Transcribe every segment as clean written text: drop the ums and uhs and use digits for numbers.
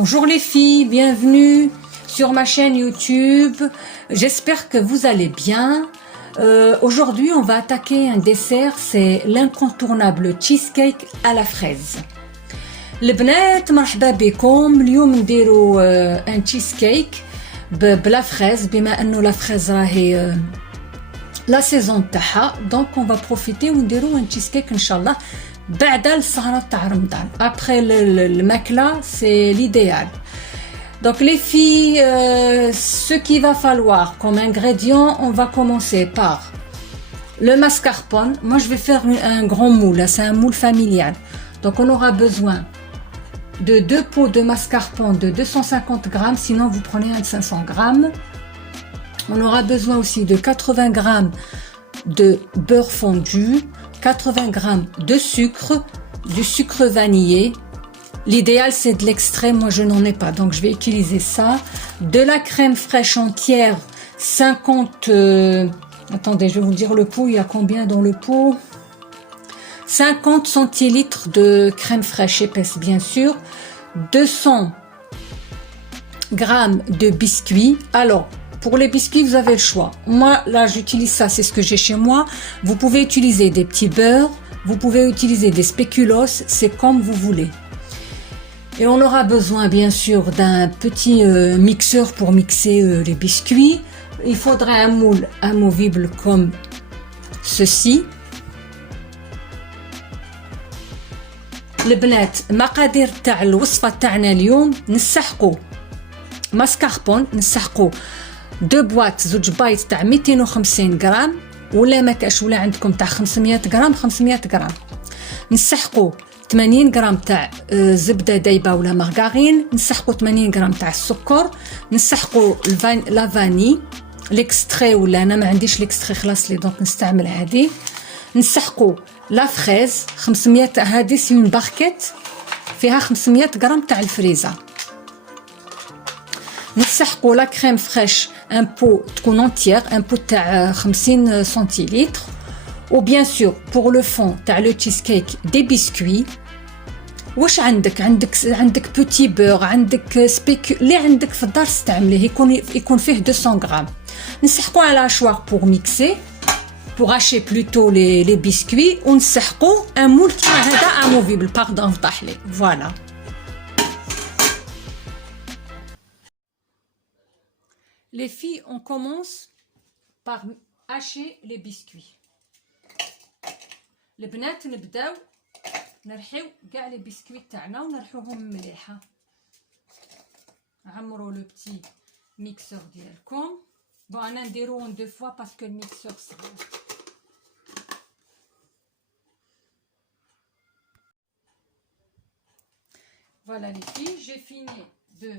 Bonjour les filles, bienvenue sur ma chaîne YouTube. J'espère que vous allez bien. Aujourd'hui, on va attaquer un dessert, c'est l'incontournable cheesecake à la fraise. البنات مرحبا بكم. اليوم نديرو ان cheesecake بلا fraise بما انه لا fraise راهي لا سيزون تاعها، دونك اون فا بروفيتي ونديرو ان cheesecake ان شاء الله بعد السهرة تاع رمضان. Après الماكلة c'est l'idéal. Donc les filles, ce qu'il va falloir comme ingrédient, on va commencer par le mascarpone. Moi je vais faire un grand moule, c'est un moule familial. Donc on aura besoin de 2 pots de mascarpone de 250 grammes, sinon vous prenez un de 500 grammes. On aura besoin aussi de 80 grammes de beurre fondu, 80 grammes de sucre, du sucre vanillé. L'idéal c'est de l'extrait, moi je n'en ai pas, donc je vais utiliser ça. De la crème fraîche entière, 50... attendez, je vais vous dire le pot, il y a combien dans le pot? 50 centilitres de crème fraîche épaisse bien sûr. 200 grammes de biscuits. Alors, pour les biscuits, vous avez le choix. Moi, là, j'utilise ça, c'est ce que j'ai chez moi. Vous pouvez utiliser des petits beurres, vous pouvez utiliser des spéculoos, c'est comme vous voulez. Et on aura besoin, bien sûr, d'un petit mixeur pour mixer les biscuits. Il faudra un moule amovible comme ceci. البنات مقادير تاع الوصفة تاعنا اليوم، نسحقوا ماسكاربون، نسحقوا 2 بواط، زوج بايط تاع 250 غرام، ولا ما كاش ولا عندكم تاع 500 غرام 500 غرام. نسحقوا 80 غرام تاع زبدة دايبة ولا مارغارين، نسحقوا 80 غرام تاع السكر، نسحقوا لا فاني ليكستري، ولا انا ما عنديش ليكستري خلاص لي دونك نستعمل هذه. نسحقوا لا فريز 500، هذه سي اون باركيت فيها 500 غرام تاع الفريزه. نسحقوا لا كريم فريش ان بو تكون اونتيير، ان بو تاع 50 سنتيلتر. و بيان سور بور لو فون تاع لو تشيز كيك دي بسكوي. واش عندك بوتي بور، عندك اللي عندك في الدار استعمليه، يكون فيه 200 غرام. نسحقوا على اشواق بور ميكسي، pour hacher plutôt les biscuits. On نسحقوا un moule qui est amovible, pardon, voilà. Les filles, on commence par hacher les biscuits. البنات نبداو نرحيو كاع لي بسكويت تاعنا ونرحوهم مليحه. عمروا لو بتي ميكسور ديالكم. بون انا نديرو en 2 fois parce que le mixeur صغير. Voilà les filles, j'ai fini de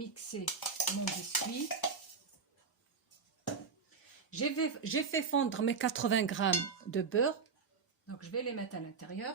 mixer mon biscuit. J'ai fait fondre mes 80 grammes de beurre. Donc je vais les mettre à l'intérieur.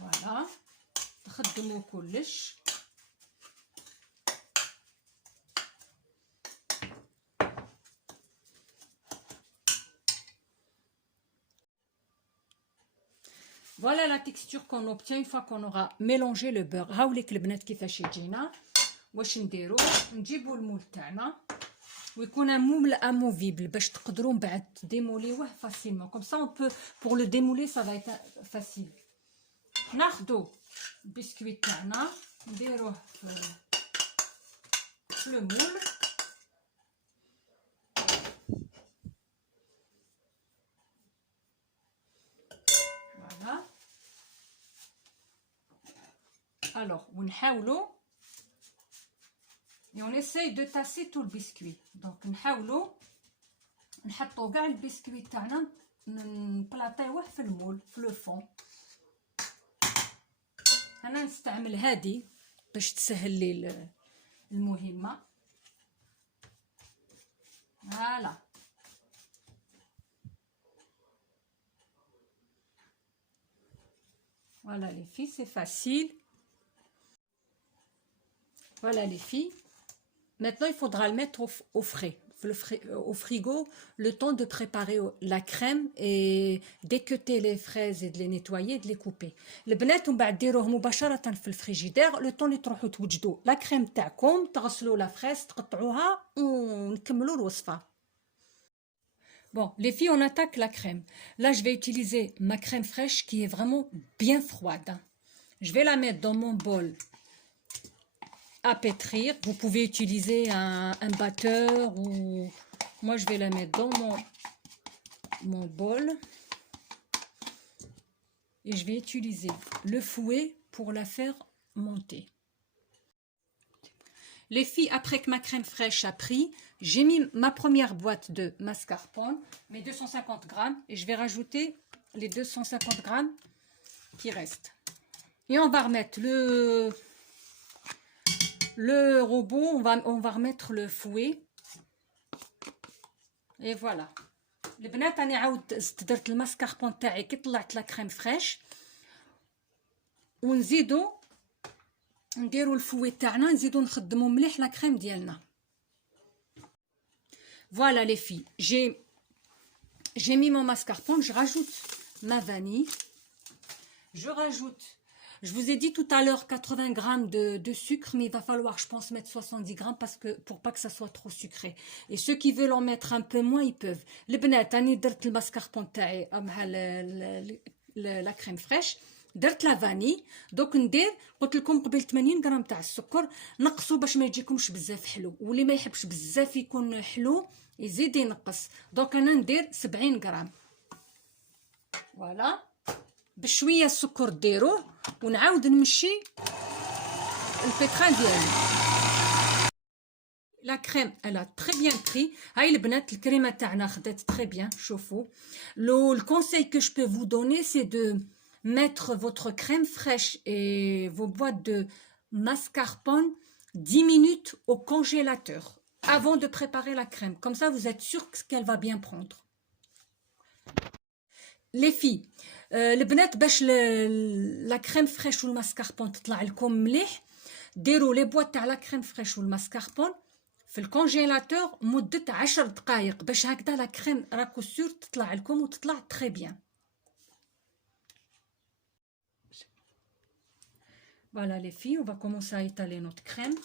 Voilà. تخدموا كلش. Voilà la texture qu'on obtient une fois qu'on aura mélangé le beurre. هاوليك البنات كيفاش يجينا. واش نديرو؟ نجيبو المول تاعنا ويكون un moule amovible باش تقدروا من بعد ديموليوه facilement. Comme ça on peut, pour le démouler ça va être facile. ناخدو البسكويت تاعنا نديروه في المول. Voilà. Alors, ونحاولوا et on essaye de tasser tout le biscuit. Donc نحاولوا نحطوا كاع البسكويت تاعنا نبلاطيوه في المول في لو فون. انا نستعمل هذه باش تسهل لي المهمه. فوالا. Voilà les filles, c'est facile. Voilà les filles. Maintenant, il faudra le mettre au frais. au frigo le temps de préparer la crème et d'équeuter les fraises et de les nettoyer et de les couper. البنات ومن بعد ديروه مباشرة في الفريجيدير لو طون اللي تروحوا توجدوا لا كريم تاعكم تغسلوا لا فريز تقطعوها ونكملوا الوصفة. Bon, les filles, on attaque la crème. Là, je vais utiliser ma crème fraîche qui est vraiment bien froide. Je vais la mettre dans mon bol à pétrir. Vous pouvez utiliser un batteur ou... Moi, je vais la mettre dans mon bol. Et je vais utiliser le fouet pour la faire monter. Les filles, après que ma crème fraîche a pris, j'ai mis ma première boîte de mascarpone, mes 250 grammes, et je vais rajouter les 250 grammes qui restent. Et on va remettre le robot, on va remettre le fouet. Et voilà. البنات انا عاود درت الماسكاربون تاعي كي طلعت لا كريم فريش ونزيدو نديرو الفوي تاعنا نزيدو نخدمو مليح لا كريم ديالنا. Voilà les filles, j'ai mis mon mascarpone, je rajoute ma vanille. Je vous ai dit tout à l'heure 80 grammes de sucre, mais il va falloir, je pense, mettre 70 grammes parce que pour pas que ça soit trop sucré. Et ceux qui veulent en mettre un peu moins, ils peuvent. Les بنات أنا درت الماسكاربون تاعي مع la crème fraîche. درت لا فاني دوك ندير قلت لكم قبل 80 غرام تاع السكر نقصوا باش ما يجيكمش بزاف حلو واللي ما يحبش بزاف يكون حلو يزيد ينقص دوك انا ندير 70 غرام فوالا بشويه السكر ديروه ونعاود نمشي البيتران ديالي. La crème, elle a très bien pris. هاي البنات الكريمه تاعنا خدات très bien. شوفوا le conseil que je peux vous donner c'est de mettre votre crème fraîche et vos boîtes de mascarpone 10 minutes au congélateur avant de préparer la crème. Comme ça, vous êtes sûr qu'elle va bien prendre. Les filles, البنات باش la crème fraîche والماسكاربون تطلع لكم مليح ديروا لي بواط تاع la crème fraîche والماسكاربون في الكونجيلاتور مدة 10 دقائق باش هكذا la crème راكو سور تطلع لكم وتطلع très bien. Voilà les filles, on va commencer à étaler notre crème.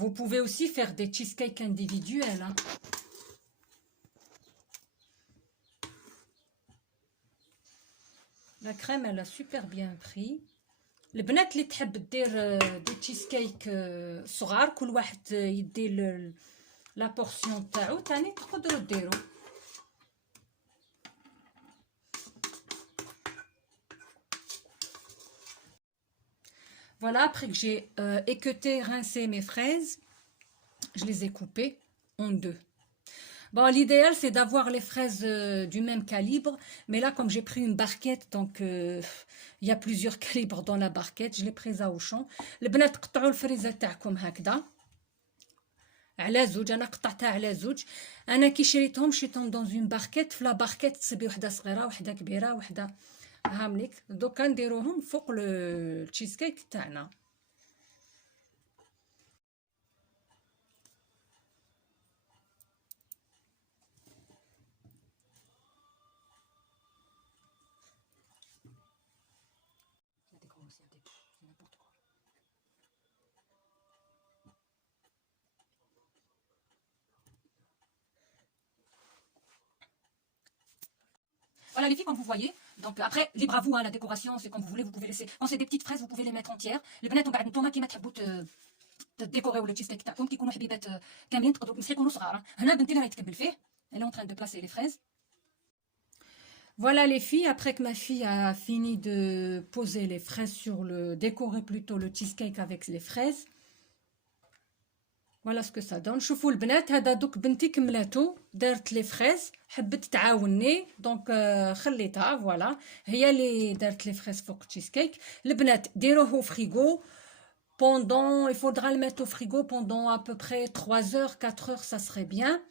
Vous pouvez aussi faire des cheesecakes individuels. Hein. La crème, elle a super bien pris. البنات اللي تحب دير دي تشيزكيك صغار كل واحد يدي لا بورسيون تاعو تاني تقدروا ديروا. Voilà, après que j'ai équeuté, rincé mes fraises, je les ai coupées en deux. Bon, l'idéal, c'est d'avoir les fraises du même calibre. Mais là, comme j'ai pris une barquette, donc il y a plusieurs calibres dans la barquette, je l'ai prise à Auchan. البنات قطعوا الفريزة تاعكم هكذا على زوج. أنا قطعتها على زوج. أنا كي شريتهم dans une barquette. في لا barquette تصبي وحدة صغيرة وحدة كبيرة وحدة هامليك. دوكا نديروهم فوق التشيز كيك تاعنا. Voilà les filles, comme vous voyez. Donc après, libre à vous, hein, la décoration, c'est comme vous voulez, vous pouvez laisser. Quand c'est des petites fraises, vous pouvez les mettre entières. Les بنات ومن بعد نتوما كيما تحبوا تديكوريو لو تشيز كيك تاعكم كيكونوا حبيبات كاملين تقدروا تمسحوا يكونوا صغار. هنا بنتي راهي تكبل فيه. Elle est en train de placer les fraises. Voilà les filles, après que ma fille a fini de poser les fraises sur le... décorer plutôt le cheesecake avec les fraises. Voilà ce que ça donne. شوفوا البنات هذا دوك بنتي كملاتو دارت لي فريز حبت تعاوني دونك خليتها فوالا هي اللي دارت لي فريز فوق تشيز كيك. البنات ديروه au frigo pendant il faudra le mettre au frigo pendant à peu près 3 heures 4 heures ça serait bien.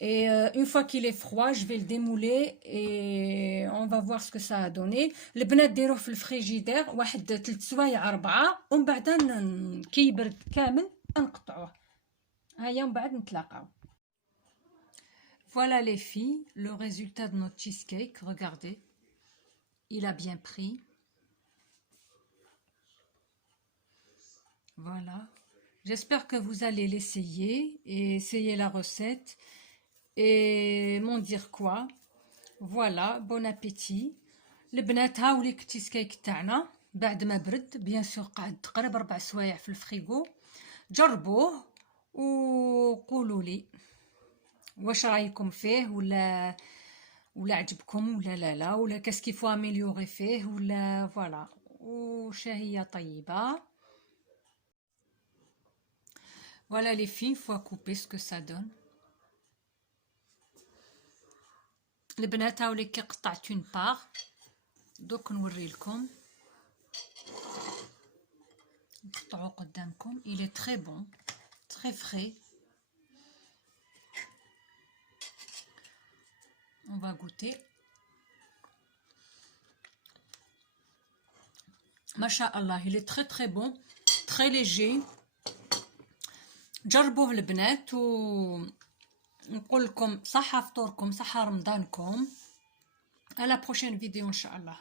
Et une fois qu'il est froid, je vais le démouler et on va voir ce que ça a donné. البنات ديروه في الفريجيدير واحد 3 سوايع 4 ومن بعد كي يبرد كامل نقطعوه. هيا ومن بعد نتلاقاو. Voilà les filles, le résultat de notre cheesecake. Regardez, il a bien pris. Voilà. J'espère que vous allez l'essayer et essayer la recette. Et m'en dire quoi. Voilà, bon appétit. البنات هاوليك التشيسكيك تاعنا بعد ما برد بيان سور قعد تقريبا 4 سوايع في الفريغو. جربوه وقولوا لي واش رايكم فيه ولا عجبكم ولا لا ولا كاسكي فوا اميليوري فيه ولا فوالا وشهية طيبة. Voilà les filles, faut couper ce que ça donne. البنات هاوليك كي قطعت اون بار دوك نوري لكم نقطعو قدامكم. il est très bon, très frais. On va goûter. Masha'Allah, il est très très bon, très léger. جربوه البنات ونقول لكم صحة فطوركم صحة رمضانكم. à la prochaine vidéo ان شاء الله.